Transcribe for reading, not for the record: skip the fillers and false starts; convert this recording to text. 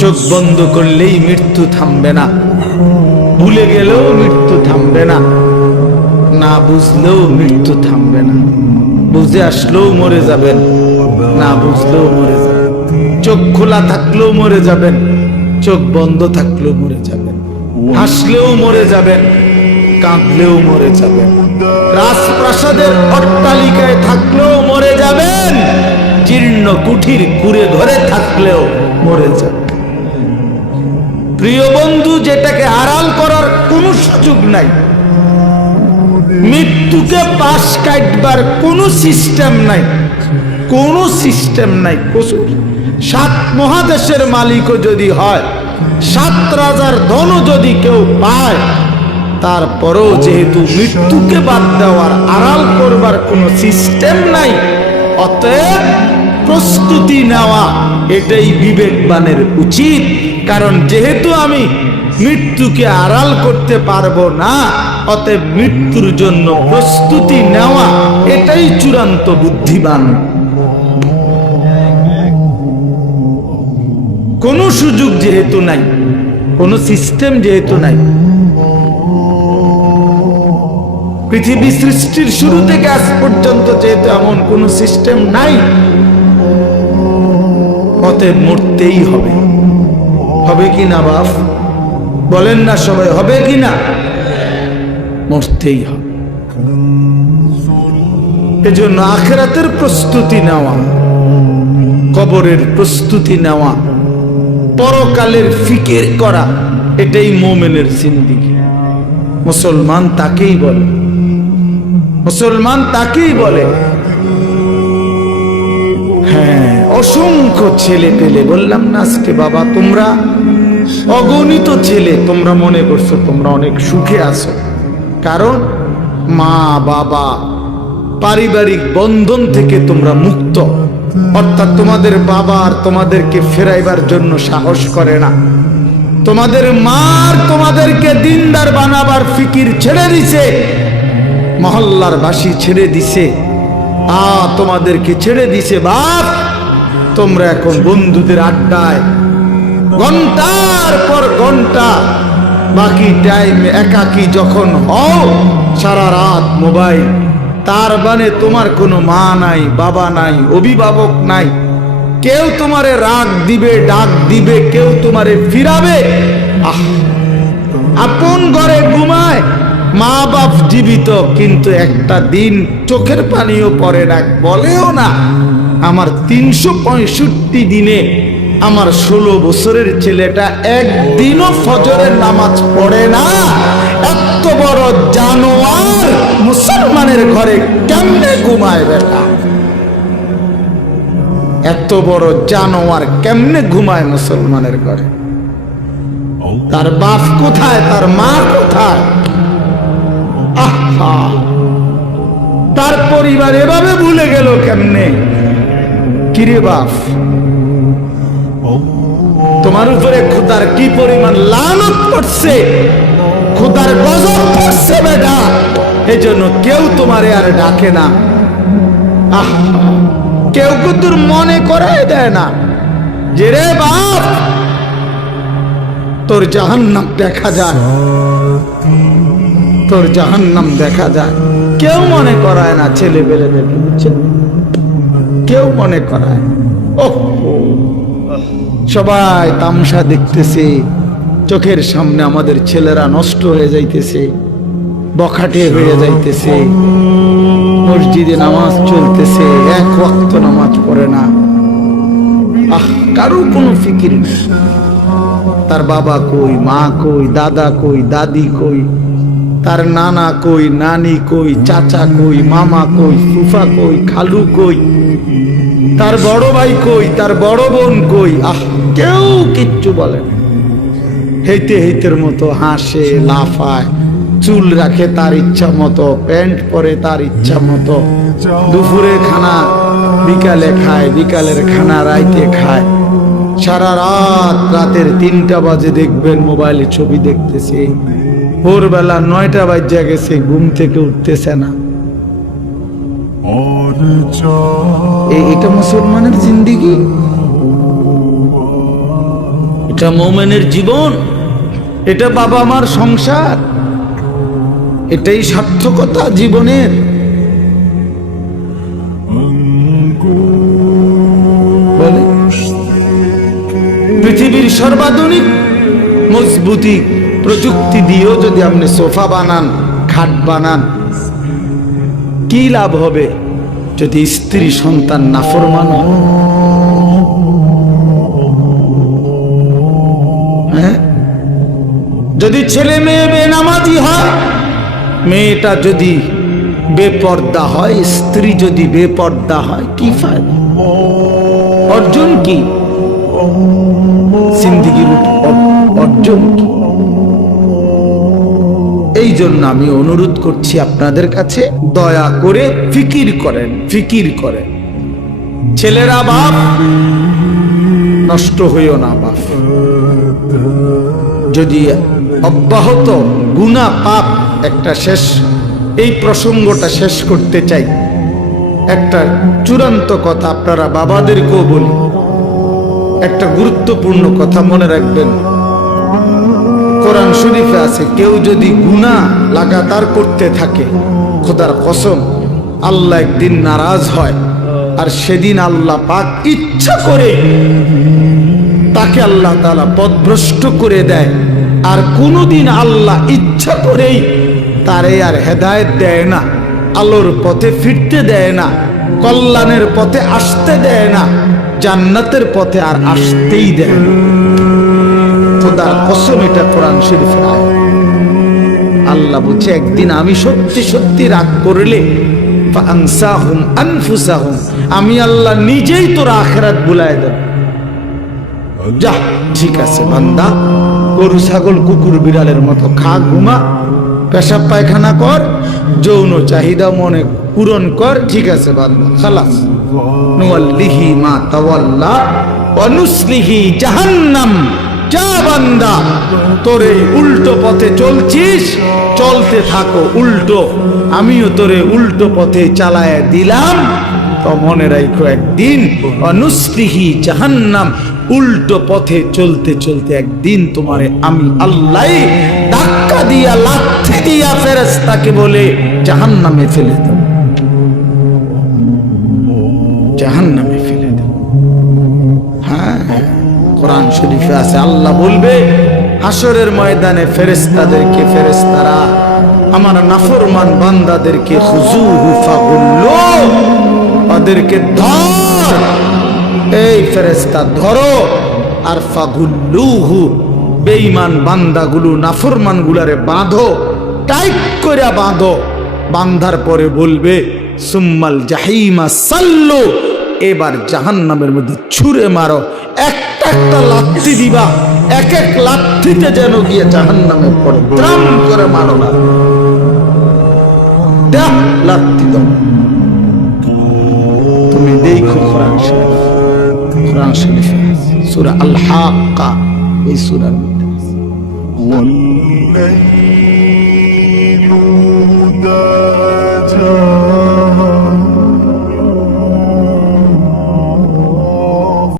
চোখ বন্ধ করলেই মৃত্যু থামবে না, ভুলে গেলেও মৃত্যু থামবে না, না বুঝলেও মৃত্যু থামবে না। বুঝে আসলেও মরে যাবেন, না বুঝলেও মরে যাবেন। চোখ খোলা থাকলেও মরে যাবেন, চোখ বন্ধ থাকলেও মরে যাবেন। হাসলেও মরে যাবেন, কাঁদলেও মরে যাবেন। রাজপ্রাসাদের অট্টালিকায় থাকলেও মরে যাবেন, জীর্ণ কুঠির কুঁড়ে ঘরে থাকলেও মরে যাবেন। প্রিয় বন্ধু, যেটাকে আড়াল করার কোনো সুযোগ নাই, মৃত্যুকে পাশ কাটবার কোনো সিস্টেম নাই, কোনো সিস্টেম নাই। সাত মহাদেশের মালিকও যদি হয়, সাত রাজার ধনও যদি কেউ পায়, তারপরেও যেহেতু মৃত্যুকে বাদ দেওয়ার আড়াল করবার কোনো সিস্টেম নাই, অতএব প্রস্তুতি নেওয়া এটাই বিবেকবানের উচিত। কারণ যেহেতু আমি মৃত্যুকে আড়াল করতে পারবো না, অতএব মৃত্যুর জন্য প্রস্তুতি নেওয়া এটাই চূড়ান্ত বুদ্ধিমান। কোনো সুযোগ যেহেতু নাই, কোনো সিস্টেম যেহেতু নাই, পৃথিবী সৃষ্টির শুরু থেকে আজ পর্যন্ত যেহেতু এমন কোন সিস্টেম নাই, অতএব মরতেই হবে। হবে কি না বাপ? বলেন না সবাই, হবে কি না? মরতেই হবে। এজন্য আখিরাতের প্রস্তুতি নেওয়া, কবরের প্রস্তুতি নেওয়া, পরকালের ফিকির করা, এটাই মুমিনের জিন্দেগি। মুসলমান তাকেই বলে, মুসলমান তাকেই বলে। হ্যাঁ, অসংখ্য ছেলে পেলে, বললাম না আজকে বাবা, তোমরা অগণিত ছেলে, তোমরা মনে করছো তোমরা অনেক সুখে আছো, কারণ মা বাবা পারিবারিক বন্ধন থেকে তোমরা মুক্ত। অর্থাৎ তোমাদের বাবা আর তোমাদেরকে ফেরাইবার জন্য সাহস করে না, তোমাদের মার তোমাদেরকে দিনদার বানাবার ফিকির ছেড়ে দিছে, মহল্লার বাসী ছেড়ে দিছে, তোমাদেরকে ছেড়ে দিছে। বাপ, তোমরা এখন বন্ধুদের আড্ডায় ঘন্টার পর ঘন্টা, বাকি টাইম একাকী যখন হও, সারা রাত মোবাইল। তার মানে তোমার কোনো মা নাই, বাবা নাই, অভিভাবক নাই, কেউ তোমারে রাগ দিবে, ডাক দিবে, কেউ তোমারে ফিরাবে। আপন ঘরে ঘুমায়, মা বাপ জীবিত, কিন্তু একটা দিন চোখের পানিও পড়ে না, বলেও না আমার 365 দিনে আমার 16 বছরের ছেলেটা একদিনও ফজরের নামাজ পড়ে না। এত বড় জানোয়ার মুসলমানের ঘরে কেমনে ঘুমায় বেটা? এত বড় জানোয়ার কেমনে ঘুমায় মুসলমানের ঘরে? তার বাপ কোথায়? তার মা কোথায়? আহা, তার পরিবার এভাবে ভুলে গেল কেমনে? কিরে বাপ, তোমার উপরে খোদার কি পরিমাণ লানত পড়ছে, খোদার গজব পড়ছে বেটা। এজন্য কেউ তোমারে আর ডাকে না, কেউ তোর মনে করাই দেয় না যে রে বাপ, তোর জাহান্নাম দেখা যায়, তোর জাহান্নাম দেখা যায়। কেউ মনে করায় না, ছেলে বেলে বুঝছেন, কেউ মনে করায়। সবাই তামসা দেখতেছে, চোখের সামনে আমাদের ছেলেরা নষ্ট হয়ে যাইতেছে, বখাটে হয়ে যাইতেছে, মসজিদে নামাজ চলতেছে, এক ওয়াক্ত নামাজ পড়ে না, কারো কোনো ফিকির নেই। তার বাবা কই, মা কই, দাদা কই, দাদি কই, তার নানা কই, নানি কই, চাচা কই, মামা কই, ফুফা কই, খালু কই, তার বড় ভাই কই, তার বড় বোন কই, কেউ কিচ্ছু বলে না। হেইতে হেইতের মতো হাসে, লাফায়, চুল রাখে তার ইচ্ছা মতো, প্যান্ট পরে তার ইচ্ছা মতো, দুপুরে খানা বিকালে খায়, বিকালের খানা রাইতে খায়, সারা রাত, রাতের 3টা বাজে দেখবেন মোবাইলে ছবি দেখতেছে, ভোরবেলা 9টা বাজে গেছে, ঘুম থেকে উঠতেছে না। এটা মুসলমানের জিন্দেগি? এটা মোমেনের জীবন, এটা বাবা মার সংসার, এটাই সার্থকতা জীবনের। বলে পৃথিবীর সর্বাধুনিক মজবুতি প্রযুক্তি দিয়েও যদি আপনি সোফা বানান, খাট বানান, কি লাভ হবে যদি স্ত্রী সন্তান নাফরমান হয়? হ্যাঁ, যদি ছেলে মেয়ে বেনামাজি হয়, মেয়েটা যদি বেপর্দা হয়, স্ত্রী যদি বেপর্দা হয়, কি ফায়দা? অর্জন কি জিন্দেগির অর্জন কি? এই জন্য আমি অনুরোধ করছি আপনাদের কাছে, দয়া করে ফিকির করেন, ফিকির করেন। ছেলেরা বাপ, নষ্ট হইও না বাপ। যদি অব্যাহত গুনাহ পাপ, একটা শেষ, এই প্রসঙ্গটা শেষ করতে চাই। একটা চূড়ান্ত কথা আপনারা বাবাদেরকেও বলি, একটা গুরুত্বপূর্ণ কথা মনে রাখবেন। কোরআন শরীফে আছে, কেউ যদি গুনাহ লাগাতার করতে থাকে, খোদার কসম আল্লাহ একদিন নারাজ হয়, আর সেদিন আল্লাহ পাক ইচ্ছা করে তাকে আল্লাহ তাআলা পথভ্রষ্ট করে দেয়। আর কোনোদিন আল্লাহ ইচ্ছা করেই তারে আর হেদায়েত দেয় না, আলোর পথে ফিরতে দেয় না, কল্যাণের পথে আসতে দেয় না, জান্নাতের পথে আর আসতেই দেয় না। খোদার কসম, এটা কোরআন শরীফের আয়াত। আল্লাহ বলছে, একদিন আমি সত্যি সত্যি রাগ করলে ফাআনসাহুম আনফুসাহুম, আমি আল্লাহ নিজেই তোর আখিরাত ভুলায় দেব। যা, ঠিক আছে বান্দা, গরু ছাগল কুকুর বিড়ালের মতো খা, ঘুমা, পেশাব পায়খানা কর, যৌন চাহিদা মনে পূরণ কর, ঠিক আছে বান্দা, খালাস। নুওয়াল্লিহি মা তাওয়াল্লা ওয়া নুসলিহি জাহান্নাম। যা বান্দা, তোরে উল্টো পথে চলছিস, চলতে থাকো উল্টো, আমিও তোরে উল্টো পথে চালায় দিলাম। তো মনে রাখো, একদিন অনুসলিহি জাহান্নাম, উল্টো পথে চলতে চলতে একদিন তোমারে আমি আল্লাহ ধাক্কা দিয়া, লাথি দিয়া ফেরেশতাকে বলে জাহান্নামে ফেলে দেব, জাহান্নামে ফেলে দেব। হ্যাঁ, কোরআন শরীফে আছে, আল্লাহ বলবে হাসরের ময়দানে ফেরেশতাদেরকে, ফেরেশতারা আমার নাফরমান বান্দাদেরকে খুযুহু ফাগুল্লু, ওদেরকে ধর, এই ফেরেশতা ধরো, আর ফাগুল্লুহু, বেঈমান বান্দাগুলো, নাফরমান গুলারে বাঁধো, টাইট করে বাঁধো। বাঁধার পরে বলবে সুম্মাল জাহিমা সাল্লু, এবার জাহান্নামের মধ্যে ছুঁড়ে মারো, একটা একটা লাথি দিবা, এক এক লাথিতে যেন গিয়ে জাহান্নামে পড়ে, ত্রাম করে মারো না, দেখ লাথি দাও। তুমি দেখো কোরআন শরীফ, কোরআন শরীফে সূরা আল হাক্কা, এই সূরার মধ্যে والليل